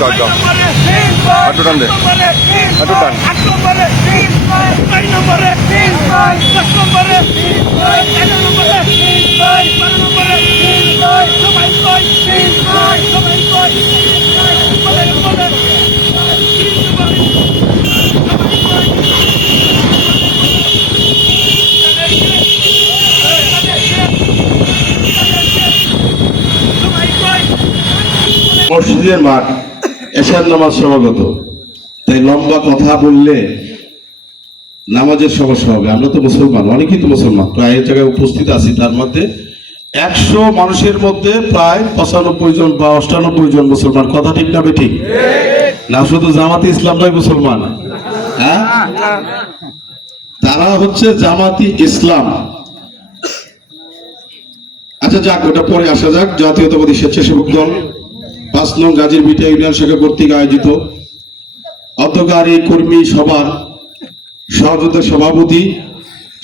যাও যাও একটু টান দে একটু টান মসজিদের মাঠ এশার নামাজ সমাগত, তাই লম্বা কথা বললে নামাজের সমস্যা হবে। আমরা তো মুসলমান, অনেকেই তো মুসলমান, প্রায় এই জায়গায় উপস্থিত আছি। তার মধ্যে 100 মানুষের মধ্যে প্রায় 95 জন বা 98 জন মুসলমান। কথা ঠিক না বেঠিক? না শুধু জামাতি ইসলামটাই মুসলমান, হ্যাঁ? তারা হচ্ছে জামাতি ইসলাম। আচ্ছা যাক, ওটা পরে আসা যাক। জাতীয়তাবাদী স্বেচ্ছাসেবক দল 5 নং গাজীর বিটা ইউনিয়ন শাখা কর্তৃক আয়োজিত অধ্যকারী কর্মী সভার সহযোদ্ধা সভাপতি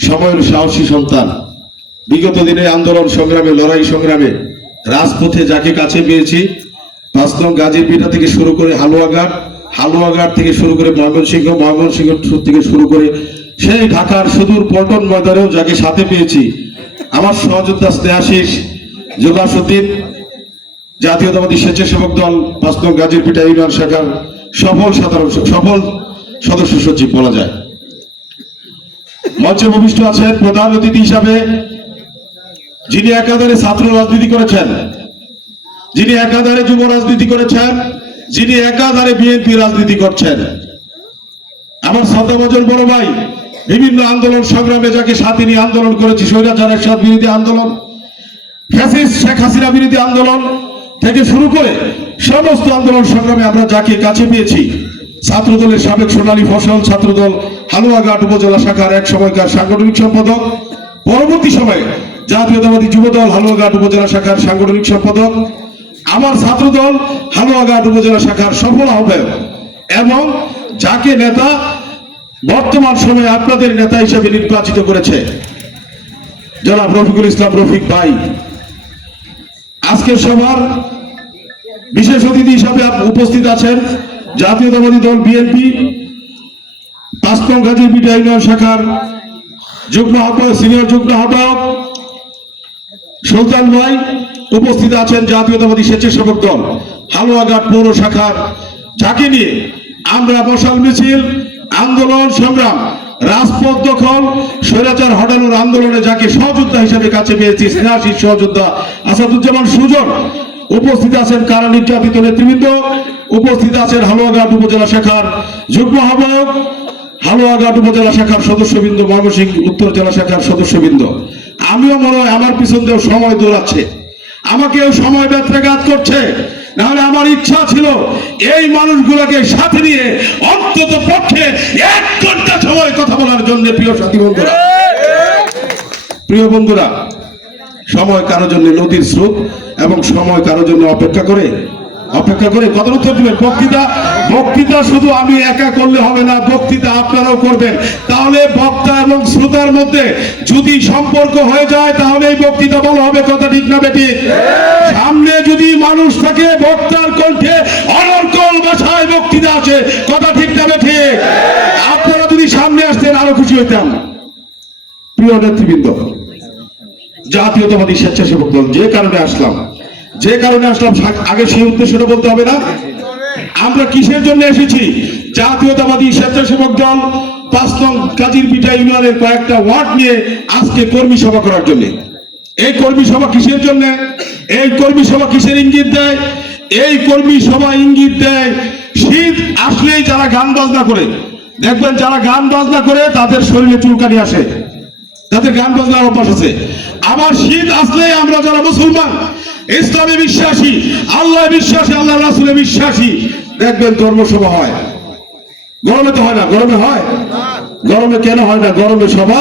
সময়ের সাহসী সন্তান, বিগত দিনে আন্দোলন সংগ্রামে, লড়াই সংগ্রামে রাজপথে যাকে কাছে পেয়েছি, 5 নং গাজীর বিটা থেকে শুরু করে হালুয়াঘাট থেকে শুরু করে ময়মনসিংহ থেকে শুরু করে সেই ঢাকার সুদূর পল্টন ময়দানেও যাকে সাথে পেয়েছি, আমার সহযোদ্ধা স্নেহাশিস যোগাসুদ্দিন, জাতীয়তাবাদী স্বেচ্ছাসেবক দল 5 নং গাজীর পিটা ইউনিয়ন শাখার সফল সদস্য সচিব বলা যায়। মঞ্চে ভূমিষ্ঠ আছেন প্রধান অতিথি হিসাবে যিনি একাধারে ছাত্র রাজনীতি করেছেন, যিনি একাধারে যুব রাজনীতি করেছেন, যিনি একাধারে বিএনপি রাজনীতি করছেন, আমার শ্রদ্ধাভাজন বড় ভাই, বিভিন্ন আন্দোলন সংগ্রামে যাকে সাথে নিয়ে আন্দোলন করেছি, স্বৈরাচার এরশাদ বিরোধী আন্দোলন, ফ্যাসিস্ট শেখ হাসিনা বিরোধী আন্দোলন থেকে শুরু করে সমস্ত আন্দোলন সংগ্রামে আমরা যাকে কাছে পেয়েছি, ছাত্রদলের সাবেক সোনালী ফসল ছাত্রদল হালুয়াঘাট উপজেলা শাখার এক সময়কার সাংগঠনিক সম্পাদক, পরবর্তী সময়ে জাতীয়তাবাদী যুবদল হালুয়াঘাট উপজেলা শাখার সাংগঠনিক সম্পাদক, আমার ছাত্রদল হালুয়াঘাট উপজেলা শাখার সফল আহ্বায়ক, এবং যাকে নেতা বর্তমান সময়ে আপনাদের নেতা হিসেবে নির্বাচিত করেছে জনাব রফিকুল ইসলাম রফিক ভাই। আজকের সভার বিশেষ অতিথি হিসাবে উপস্থিত আছেন জাতীয়তাবাদী দল বিএনপি 5 নং গাজীর বিটা ইউনিয়ন শাখার যুগ্ম আহ্বায়ক, সিনিয়র যুগ্ম আহ্বায়ক সুলতান ভাই। উপস্থিত আছেন জাতীয়তাবাদী স্বেচ্ছাসেবক দল হালুয়াঘাট পৌর শাখার, যাকে নিয়ে আমরা মশাল মিছিল, আন্দোলন সংগ্রাম, রাজপথ দখল, স্বৈরাচার হটানোর আন্দোলনে যাকে সহযোদ্ধা হিসেবে কাছে পেয়েছি, স্নেহাশীষ সহযোদ্ধা আসাদুজ্জামান সুজন। উপস্থিত আছেন কারা নির্যাতিত নেতৃবৃন্দ, উপস্থিত আছেন হালুয়াঘাট উপজেলা শাখার যুগ্ম আহ্বায়ক, হালুয়াঘাট উপজেলা শাখার সদস্যবৃন্দ, ময়মনসিংহ উত্তর জেলা শাখার সদস্যবৃন্দ। আমিও মনে হয় আমার পিছন দিয়েও সময় দৌড়াচ্ছে, আমাকেও সময় ব্যত্যাঘাত করছে। নাহলে আমার ইচ্ছা ছিল এই মানুষগুলোকে সাথে নিয়ে অন্তত পক্ষে 1 ঘন্টা সময় কথা বলার জন্য। প্রিয় বন্ধুরা, সময় কারোর জন্য নদীর স্রোত, এবং সময় কারোর জন্য অপেক্ষা করে কথার উত্তর দিবেন। বক্তৃতা শুধু আমি একা করলে হবে না, বক্তৃতা আপনারাও করবেন। তাহলে বক্তা এবং শ্রোতার মধ্যে যদি সম্পর্ক হয়ে যায়, তাহলে এই বক্তৃতা বলা হবে। কথা ঠিক না বেটি? সামনে যদি মানুষ থাকে, বক্তার কণ্ঠে অনর্গল ভাষায় বক্তৃতা আছে। কথা ঠিক না বেটি? আপনারা যদি সামনে আসতেন আরো খুশি হইতাম। প্রিয় নেতৃবৃন্দ, জাতীয়তাবাদী স্বেচ্ছাসেবক দল যে কারণে আসলাম আগে সেই উদ্দেশ্যটা বলতে হবে না? আমরা কিসের জন্য এসেছি? জাতীয়তাবাদী স্বেচ্ছাসেবক দল 5 নং গাজীর বিটা ইউনিয়নের কয়েকটা ওয়ার্ড নিয়ে আজকে কর্মী সভা করার জন্য। এই কর্মী সভা কিসের জন্য? এই কর্মী সভা কিসের ইঙ্গিত দেয়? এই কর্মী সভা ইঙ্গিত দেয় শীত আসলেই যারা গান বাজনা করে, দেখবেন যারা গান বাজনা করে তাদের শরীরে চুলকানি আসে, তাদের গান বাজনার অভ্যাস আছে। আবার শীত আসলেই আমরা যারা মুসলমান, ইসলামে বিশ্বাসী, আল্লাহ বিশ্বাসী, আল্লাহ রাসূলে বিশ্বাসী, দেখবেন ধর্মসভা হয়। গরমে তো হয় না? গরমে হয়? গরমে কেন হয় না? গরমে সভা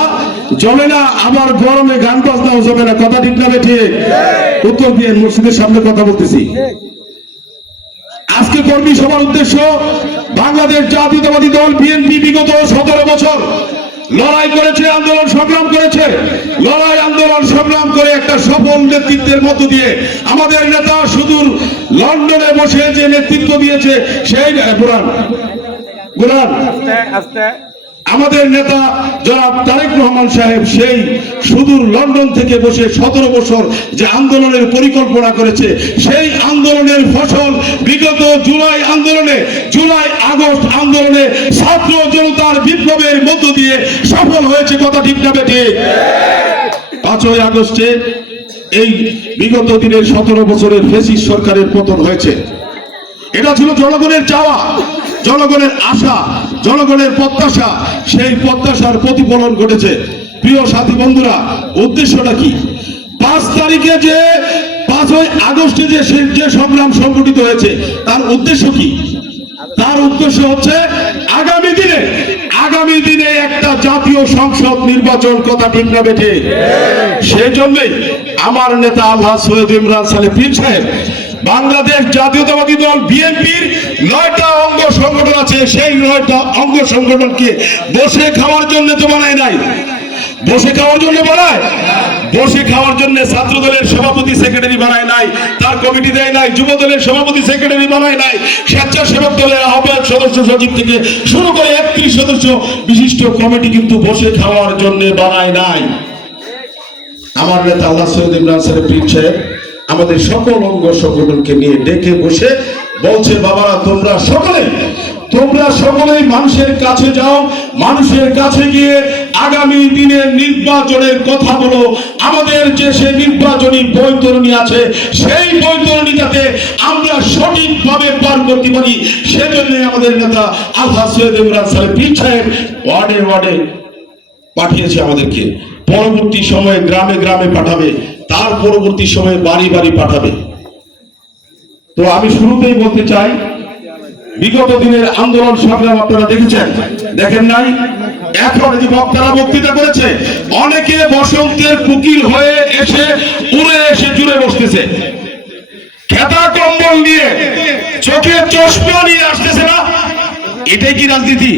জমে না, আবার গরমে গান বাজনাও জমে না। কথা ঠিক না ঠিক? উত্তর দিয়ে মসজিদের সামনে কথা বলতেছি। আজকে কর্মী সভার উদ্দেশ্য, বাংলাদেশ জাতীয়তাবাদী দল বিএনপি বিগত 17 বছর লড়াই করেছে, আন্দোলন সংগ্রাম করেছে। লড়াই, আন্দোলন সংগ্রাম করে একটা সফল নেতৃত্বের মধ্য দিয়ে আমাদের নেতা সুদূর লন্ডনে বসে যে নেতৃত্ব দিয়েছে সেই বুরান আমাদের নেতা জনাব তারেক রহমান সাহেব সেই সুদূর লন্ডন থেকে বসে 17 বছর যে আন্দোলনের পরিকল্পনা করেছে, সেই আন্দোলনের ফসল বিগত জুলাই আগস্ট আন্দোলনে ছাত্র জনতার বিপ্লবের মধ্য দিয়ে সফল হয়েছে। কথা ঠিক না বেঠিক? 5ই আগস্টে এই বিগত দিনের 17 বছরের ফ্যাসিস্ট সরকারের পতন হয়েছে। এটা ছিল জনগণের চাওয়া, জনগণের আশা, জনগণের প্রত্যাশা। সেই প্রত্যাশার প্রতিফলন ঘটেছে। প্রিয় সাথী বন্ধুরা, উদ্দেশ্যটা কি? 5 তারিখে যে 5ই আগস্টে যে সংগ্রাম সংগঠিত হয়েছে তার উদ্দেশ্য কি? তার উদ্দেশ্য হচ্ছে আগামী দিনে একটা জাতীয় সংসদ নির্বাচন। কথা ঠিক না বেঠে? সেই জন্যই আমার নেতা আলহাজ সৈয়দ ইমরান সালেহ পীর সাহেব বাংলাদেশ জাতীয়তাবাদী দল বিএনপির 9টা অঙ্গ সংগঠন আছে, সেই 9টা অঙ্গ সংগঠনকে বসে খাওয়ার জন্য তো বানায় নাই। বসে খাওয়ার জন্য বানায়? বসে খাওয়ার জন্য ছাত্র দলের সভাপতি সেক্রেটারি বানায় নাই, তার কমিটি দেয় নাই। যুব দলের সভাপতি সেক্রেটারি বানায় নাই। স্বেচ্ছাসেবক দলের আহ্বায়ক সদস্য সচিব থেকে শুরু করে 31 সদস্য বিশিষ্ট কমিটি কিন্তু বসে খাওয়ার জন্য বানায় নাই। আমার নেতা আলহাজ সৈয়দ ইমরান সালেহ পীর সাহেব আমাদের সকল অঙ্গ সংগঠনকে নিয়ে ডেকে বসে বলছে, বাবারা তোমরা সকলেই মানুষের কাছে যাও, মানুষের কাছে গিয়ে আগামী দিনের নির্বাচনের কথা বলো। আমাদের যে সেই নির্বাচনী বৈতরণী আছে, সেই বৈতরণী যাতে আমরা সঠিকভাবে পার করতে পারি, সেজন্য আমাদের নেতা আলহাজ সৈয়দ ইমরান সালেহ পীর সাহেব ওয়ার্ডে পাঠিয়েছে আমাদেরকে। পরবর্তী সময়ে গ্রামে গ্রামে পাঠাবে, তার পরবর্তী সময়ে বাড়ি বাড়ি পাঠাবে। তো আমি শুরুতেই বলতে চাই, বিগত দিনের আন্দোলন সংগ্রাম আপনারা দেখেছেন, দেখেন নাই? এখন যে বক্তারা বক্তৃতা করেছে, অনেকে বসন্তের কুকিল হয়ে এসে উড়ে এসে জুড়ে বসতেছে, খেতা কম্বল নিয়ে, চোখে চশমা নিয়ে আসতেছে না। এটাই কি রাজনীতি?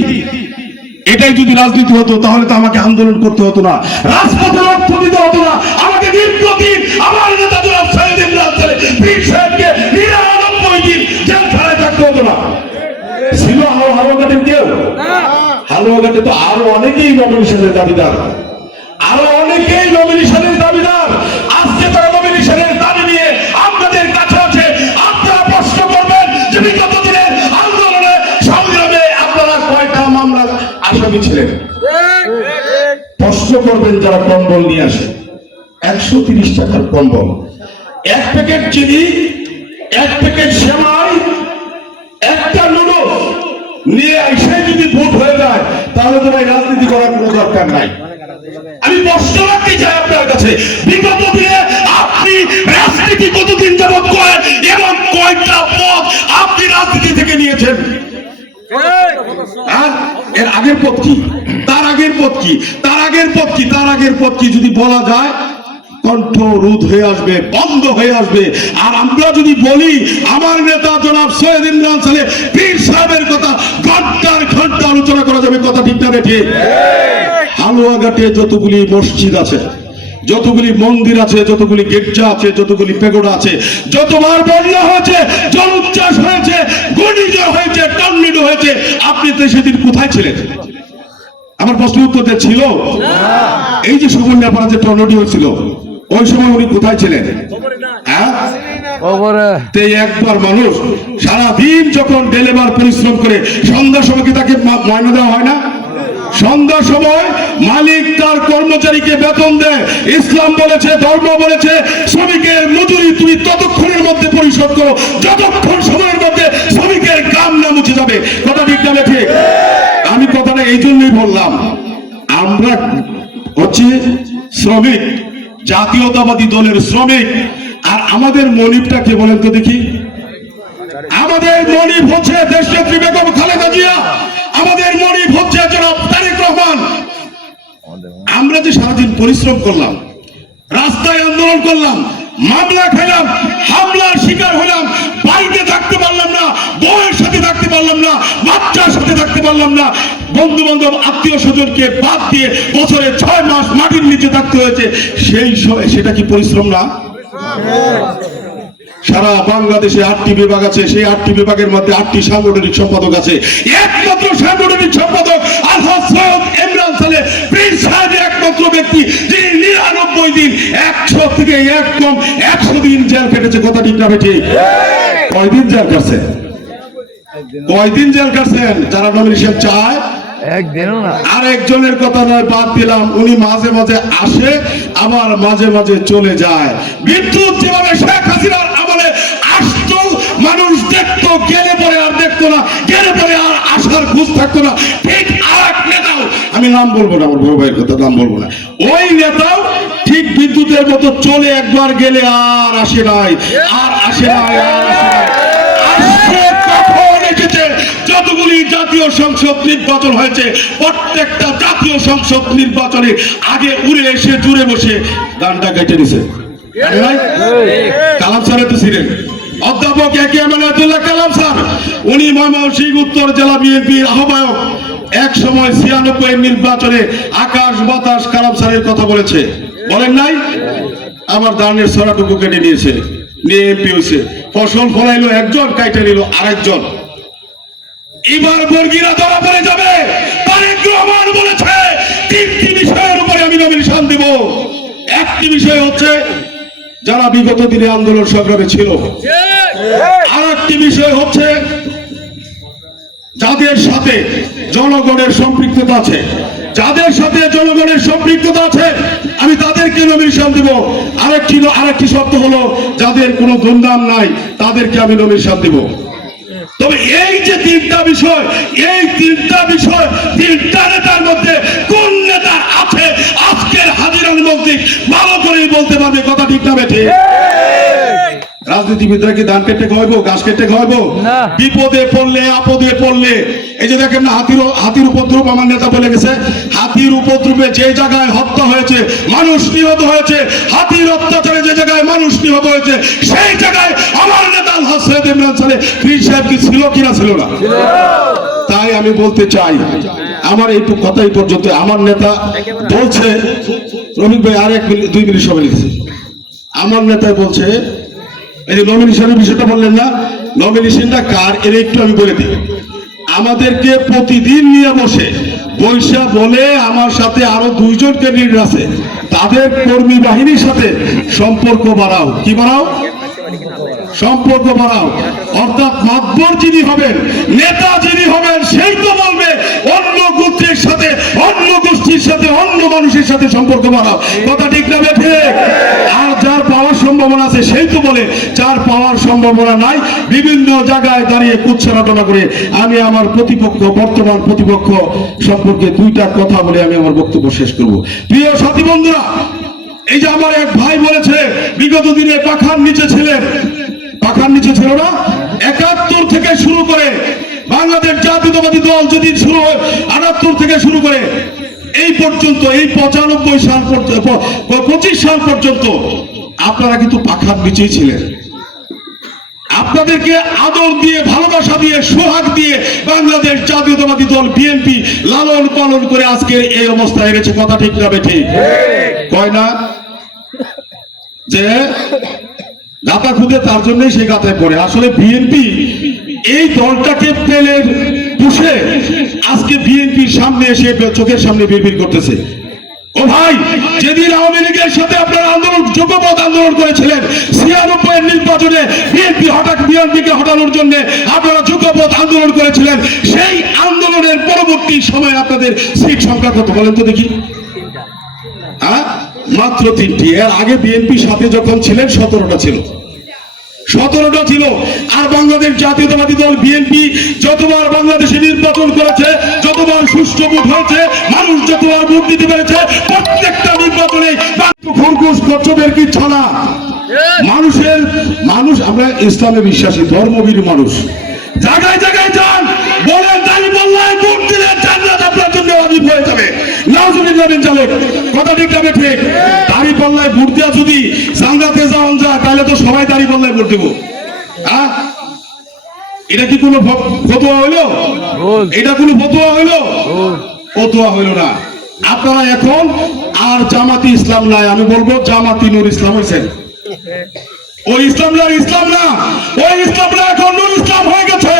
এটাই যদি রাজনীতি হতো তাহলে তো আমাকে আন্দোলন করতে হতো না, রাজপথে রক্ত দিতে হতো না, আমাকে দীর্ঘদিন আমার নেতা জনাব সৈয়দ ইমরান সালেহ পীর সাহেবকে 99 দিন জেলখানায় থাকতে হতো না। ছিল হালুয়াঘাটের কেউ? হালুয়াঘাটে তো আরো অনেকেই নমিনেশনের দাবিদার, আজকে তারা নমিনেশনের দাবি নিয়ে আপনাদের কাছে আছে। আপনারা প্রশ্ন করবেন যে বিগত দিনের আন্দোলনে সংগ্রামে আপনারা কয়টা মামলা আসামি ছিলেন? প্রশ্ন করবেন যারা কম্বল নিয়ে আসে, 130 টাকার কম্বল, 1 প্যাকেট চিনি, 1 প্যাকেট সেমাই, একটা নুডলস নিয়ে এসে যদি ভোট হয়ে যায় তাহলে তো ভাই রাজনীতি করার কোনো দরকার নাই। আমি প্রশ্ন রাখতে চাই আপনার কাছে, বিগত দিনে আপনি রাজনীতি কতদিন যাবত করেন এবং কয়টা পদ আপনি রাজনীতি থেকে নিয়েছেন? এর আগের পদ কি, তার আগের পদ কি, তার আগের পদ কি, তার আগের পদ কি যদি বলা যায় কণ্ঠ রোধ হয়ে আসবে, বন্ধ হয়ে আসবে। আর আমরা যদি বলি আমার নেতা জনাব সৈয়দ ইমরান সালেহ পীর সাহেবের কথা, ঘন্টার ঘন্টা আলোচনা করা যাবে। কথা ঠিক না বেঠিক? হালুয়াঘাটে যতগুলি মসজিদ আছে, যতগুলি মন্দির আছে, যতগুলি গির্জা আছে, যতগুলি পেগোডা আছে, যতবার বন্যা হয়েছে, জলোচ্ছ্বাস হয়েছে, ঘূর্ণিঝড় হয়েছে, টর্নেডো হয়েছে, আপনি তো সেদিন কোথায় ছিলেন? আমার প্রশ্নের উত্তর ছিল এই যে সুবর্ণাপাড়া যে টর্নেডো হয়েছিল, ওই সময় উনি কোথায় ছিলেন? একবার মানুষ সারাদিন যখন ডেলিভার পরিশ্রম করে সন্ধ্যার সময় কি তাকে মাইনে দেওয়া হয় না? সন্ধ্যার সময় মালিক তার কর্মচারীকে বেতন দেয়। ইসলাম বলেছে, ধর্ম বলেছে, শ্রমিকের মজুরি তুমি ততক্ষণের মধ্যে পরিশোধ করো যতক্ষণ সময়ের মধ্যে শ্রমিকের কাম না মুছে যাবে। কথা ঠিক না ঠিক? আমি কথাটা এই জন্যই বললাম, আমরা হচ্ছে শ্রমিক, জাতীয়তাবাদী দলের শ্রমিক। আর আমাদের মনিবটা কে বলেন তো দেখি? আমাদের মনিব হচ্ছে দেশনেত্রী বেগম খালেদা জিয়া, আমাদের মনিব হচ্ছে জনাব তারেক রহমান। আমরা যে সারাদিন পরিশ্রম করলাম, রাস্তায় আন্দোলন করলাম, মামলা খেলাম, হামলার শিকার হলাম, বাড়িতে থাকতে পারলাম না, বউয়ের সাথে থাকতে পারলাম না, বাচ্চার সাথে থাকতে পারলাম না, বন্ধু বান্ধব আত্মীয় স্বজনকে বাদ দিয়ে বছরে 6 মাস মাটির নিচে থাকতে হয়েছে। সেটা কি পরিশ্রম না? সারা বাংলাদেশে 8টি বিভাগ আছে, সেই 8টি বিভাগের মধ্যে 8টি সাংগঠনিক সম্পাদক আছে। একমাত্র সাংগঠনিক সম্পাদক আলহাজ সৈয়দ ইমরান সালে পীর সাহেব একমাত্র ব্যক্তি যিনি 99 দিন 100 থেকে একদম 100 দিন জেল কেটেছে। কথা ঠিক না ঠিক? কয়দিন জেল কাটছেন? কয়দিন জেল কাটছেন? যারা নমিনেশন চায় একদিনও না। আরেকজনের কথা নয়, বাদ দিলাম, উনি মাঝে মাঝে আসে, আবার মাঝে মাঝে চলে যায়। বিদ্যুৎ যেভাবে শেখ হাসিনার আমলে আসতো, মানুষ দেখতো, গেলে পরে আর দেখতো না, গেলে পরে আর আসার খুঁজ থাকতো না, ঠিক আর এক নেতাও, আমি নাম বলবো না, আমার বড় ভাইয়ের কথা নাম বলবো না, ওই নেতাও ঠিক বিদ্যুতের মতো চলে একবার গেলে আর আসে নাই, আর আসে নাই, আর আসে নাই। আসছে কখন এসেছে? যতগুলি জাতীয় সংসদ নির্বাচন হয়েছে, প্রত্যেকটা জাতীয় সংসদ নির্বাচনে আগে উড়ে এসে জুড়ে বসে গানটা কেটে দিছে। কালাম স্যারের তো ছিলেন অধ্যাপক একে আমিনাতুল্লাহ কালাম স্যার, উনি ময়মনসিংহ উত্তর জেলা বিএনপির আহ্বায়ক। এক সময় 96 নির্বাচনে আকাশ বাতাস কালাম স্যারের কথা বলেছে, বলেন নাই? আমার দানের ছড়াটুকু কেটে নিয়েছে, নিয়ে এমপি হয়েছে। ফসল ফলাইলো একজন, কাইটে নিল আরেকজন। এবার বর্গীরা ধরা পড়ে যাবে। তারেক রহমান বলেছে 3টি বিষয়ের উপরে আমি নমিনেশন দেব। একটি বিষয় হচ্ছে যারা বিগত দিনে আন্দোলন সংগ্রামে ছিল, আর একটি বিষয় হচ্ছে যাদের সাথে জনগণের সম্পৃক্ততা আছে, যাদের সাথে জনগণের সম্পৃক্ততা আছে আমি তাদেরকে নমিনেশন দেব। আরেকটি শর্ত হলো যাদের কোনো দুর্নাম নাই তাদেরকে আমি নমিনেশন দেব। তবে এই যে 3টা বিষয়, এই 3টা বিষয় 3টা নেতার মধ্যে কোন নেতা আছে আজকের হাজিরার মধ্যে ভালো করেই বলতে পারবে? কথা ঠিক না বেঠে? রাজনীতিবিদরা কি ধান কেটে খাওয়াবো, গাছ কেটে খাওয়াবো? বিপদে পড়লে, আপদে পড়লে, এই যে দেখেন না হাতির উপদ্রব, আমার নেতা বলে গেছে, হাতির উপদ্রবে যে জায়গায় হত্যা হয়েছে, মানুষ নিহত হয়েছে, হাতির অত্যাচারে যে জায়গায় মানুষ নিহত হয়েছে, সেই জায়গায় আমার নেতা আলহাজ সৈয়দ ইমরান সালে পীর সাহেব কি ছিল কিনা? ছিল না? তাই আমি বলতে চাই, আমার এই কথাই পর্যন্ত। আমার নেতা বলছে, রফিক ভাই আর 2 মিনিট সময় লিখেছে, আমার নেতাই বলছে, এই যে নমিনেশনের বিষয়টা বললেন না, নমিনেশনটা কার এর একটু আমি বলে দিই। আমাদেরকে প্রতিদিন নিয়ে বসে বলে আমার সাথে আরো 2 জন ক্যান্ডিডেট আছে, তাদের কর্মী বাহিনীর সাথে সম্পর্ক বাড়াও। কি বাড়াও? সম্পর্ক বাড়াও। অর্থাৎ মাতবর যিনি হবেন, নেতা যিনি হবেন, সেই তো বলবে অন্য গোত্রের সাথে, অন্য গোষ্ঠীর সাথে, অন্য মানুষের সাথে সম্পর্ক বাড়াও। কথা ঠিক না বেঠে? আর যার পাওয়ার সম্ভাবনা আছে সেই তো বলে, যার পাওয়ার সম্ভাবনা নাই বিভিন্ন জায়গায় দাঁড়িয়ে কুচ্ছারটনা করে। আমি আমার প্রতিপক্ষ, বর্তমান প্রতিপক্ষ সম্পর্কে 2টা কথা বলে আমি আমার বক্তব্য শেষ করব। প্রিয় সাথী বন্ধুরা, এই যে আমার এক ভাই বলেছে বিগত দিনে পাখার নিচে ছিলেন, পাখার নিচে ছিল না, 71 থেকে শুরু করে বাংলাদেশ জাতীয়তাবাদী দল যেদিন শুরু হয় 78 থেকে শুরু করে এই পর্যন্ত, এই 95 সাল পর্যন্ত, 25 সাল পর্যন্ত আপনারা কিন্তু পাখার নিচেই ছিলেন। আপনাদেরকে আদর দিয়ে, ভালোবাসা দিয়ে, সোহাগ দিয়ে বাংলাদেশ জাতীয়তাবাদী দল বিএনপি লালন পালন করে আজকের এই অবস্থায় এনেছে। কথা ঠিক না বেঠিক? কয় না যে গাতা খুদে তার জন্যই সে গাতায় পড়ে। আসলে বিএনপি এই দলটাকে পেলে পুষে আজকে বিএনপির সামনে এসে চোখের সামনে বিড়বিড় করতেছে। ও ভাই, যেদিন আওয়ামী লীগের সাথে আপনারা আন্দোলন, যোগ্যপথ আন্দোলন করেছিলেন, 96 নির্বাচনে বিএনপিকে হটানোর জন্য আপনারা যোগ্যপথ আন্দোলন করেছিলেন, সেই আন্দোলনের পরবর্তী সময় আপনাদের সিট সংখ্যা কত বলেন তো দেখি? মাত্র 3টি। এর আগে বিএনপির সাথে যখন ছিলেন 17টা ছিল, 17টা ছিল। আর বাংলাদেশ জাতীয়তাবাদী দল বিএনপি যতবার বাংলাদেশে নির্বাচন করেছে, যতবার সুষ্ঠু ভোট হয়েছে, মানুষ যতবার ভোট দিতে পেরেছে, প্রত্যেকটা নির্বাচনে খরগোশ কচ্ছপের কি ছড়া মানুষ। আমরা ইসলামে বিশ্বাসী, ধর্মবীর মানুষ। জায়গায় জায়গায় যান, বলেন দাঁড়ি পাল্লায় ভোট দিলে জান্নাত আপনার জন্য ওয়াজিব হয়ে যাবে। নাউজুবিল্লাহ মিন যালিক। কথা ঠিক না ঠিক? দাঁড়ি পাল্লায় ভোট দেওয়া যদি জান্নাতে যাওয়া যায়, তাহলে তো সবাই দাড়ি পাল্লায় ভোট দেবো। হ্যাঁ, এটা কি কোনো ফতোয়া হইলো? এটা কোনো ফতোয়া হইলো? ফতোয়া হইলো না। আপনারা এখন আর জামাতি ইসলাম নাই, আমি বলবো জামাতি নূর ইসলাম হয়েছেন। ওই ইসলাম না, ইসলাম না, ওই ইসলাম না, এখন নূর ইসলাম হয়ে গেছে।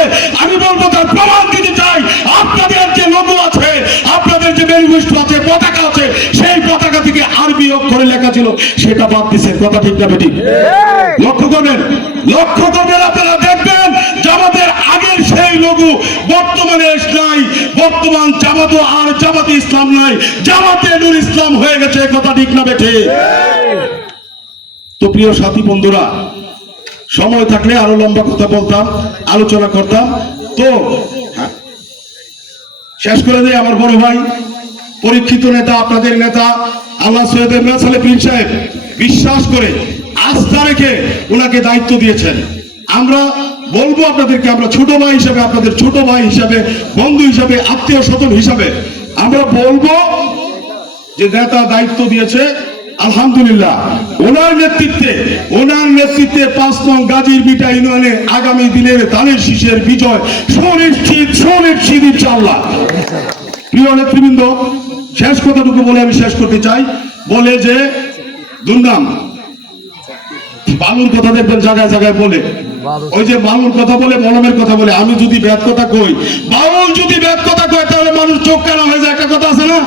আমি বলবো তার প্রমাণ দিতে চাই। আপনাদের যে লোগো আছে, আপনাদের যে ম্যানিফেস্টো আছে, পতাকা আছে, সেই পতাকা থেকে আরবি অক্ষরে লেখা ছিল, সেটা বাদ দিছে। কথা ঠিক না বেঠিক? লক্ষ্য করবেন, লক্ষ্য করবেন, আপনারা দেখবেন জামাতের আগের সেই লোগো বর্তমানে নাই। বর্তমান জামাত আর জামাতে ইসলাম নাই, জামাতে নূর ইসলাম হয়ে গেছে। কথা ঠিক না বেঠিক? তো প্রিয় সাথী বন্ধুরা, সময় থাকলে আরো লম্বা কথা বলতাম, আলোচনা করতাম। তো শেষ করে দেয় আমার বড় ভাই, পরীক্ষিত নেতা, আপনাদের নেতা আল্লাহ সৈয়দ মেসালে পীর সাহেব বিশ্বাস করে আস্থা রেখে ওনাকে দায়িত্ব দিয়েছেন। আমরা বলবো আপনাদেরকে, আমরা ছোট ভাই হিসাবে, আপনাদের ছোট ভাই হিসাবে, বন্ধু হিসাবে, আত্মীয় স্বজন হিসাবে আমরা বলবো যে নেতা দায়িত্ব দিয়েছে, আলহামদুলিল্লাহ ওনার নেতৃত্বে 5 নং গাজীর বিটা ইউনিয়নে আগামী দিনের ধানের শীষের বিজয় সুনিশ্চিত ইনশাআল্লাহ। প্রিয় নেতৃবৃন্দ, শেষ কথাটুকু বলে আমি শেষ করতে চাই। বলে যে দুর্নাম বালুর কথা দেখবেন জায়গায় জায়গায় বলে, ওই যে বালুর কথা বলে, মলমের কথা বলে। আমি যদি ব্যাদ কথা কই, বাউল যদি ব্যাদ কথা কয়, তাহলে মানুষ চোখ কানা হয়ে যায়। একটা কথা আছে না?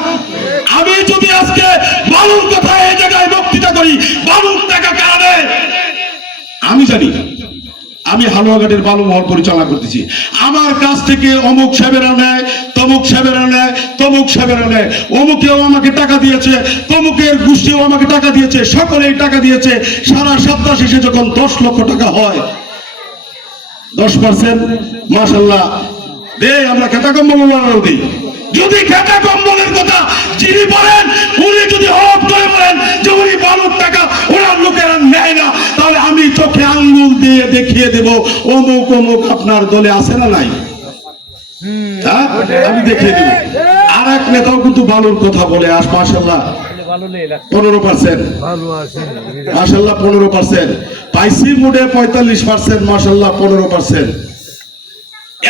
আমি যদি আজকে বালুর কথা এই জায়গায় বক্তৃতা করি, বালুর টাকা কারা দেয় আমি জানি। আমি হালুয়াঘাটের বালু মহল পরিচালনা করতেছি। আমার কাছ থেকে অমুক সাহেবেরা নেয়, তমুক সাহেবেরা নেয়, তমুক সাহেবেরা নেয়, অমুকেও আমাকে টাকা দিয়েছে, তমুকের গোষ্ঠীও আমাকে টাকা দিয়েছে, সকলেই টাকা দিয়েছে। সারা সপ্তাহ শেষে যখন 10 লক্ষ টাকা হয়, 10% মাশাআল্লাহ দেই, আমরা খেতা কম্বল দিই। যদি খেতা কম্বলের কথা যিনি বলেন, উনি যদি হক করে বলেন যে উনি বালুর টাকা ওনার লোকেরা নেয় না, তাহলে আমি চোখে আঙ্গুল দিয়ে দেখিয়ে দেব অমুক অমুক আপনার দলে আছে না নাই, হ্যাঁ আমি দেখিয়ে দেব। আর এক নেতাও কিন্তু বালুর কথা বলে, মাশাআল্লাহ 15%, মাশাআল্লাহ 15%, পাইসি মুডে 45%, মাশাআল্লাহ 15%।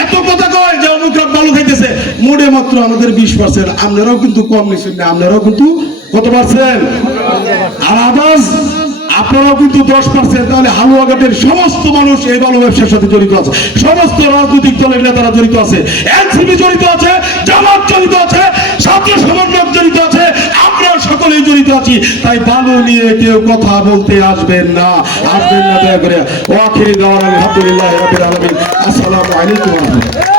এত কথা কয় যে অমুকরা বালু খাইতেছে, মুডে মাত্র আমাদের 20%। আপনারাও কিন্তু কম নিচ্ছেন না, আপনারাও কিন্তু কত পার্সেন্ট? আর আদার্স আপনারাও কিন্তু 10%। তাহলে হালুয়াঘাটের সমস্ত মানুষ এই বালু ব্যবসার সাথে জড়িত আছে, সমস্ত রাজনৈতিক দলের নেতারা জড়িত আছে, এনসিপি জড়িত আছে, জামাত জড়িত আছে, ছাত্র সমন্বয় জড়িত আছে, আমরা সকলেই জড়িত আছি। তাই বালু নিয়ে কেউ কথা বলতে আসবেন না, আসবেন না দয়া করে। ওয়াখিরি দাওয়ানা আলহামদুলিল্লাহি রাব্বিল আলামিন। আসসালামু আলাইকুম ওয়া রাহমাতুল্লাহ।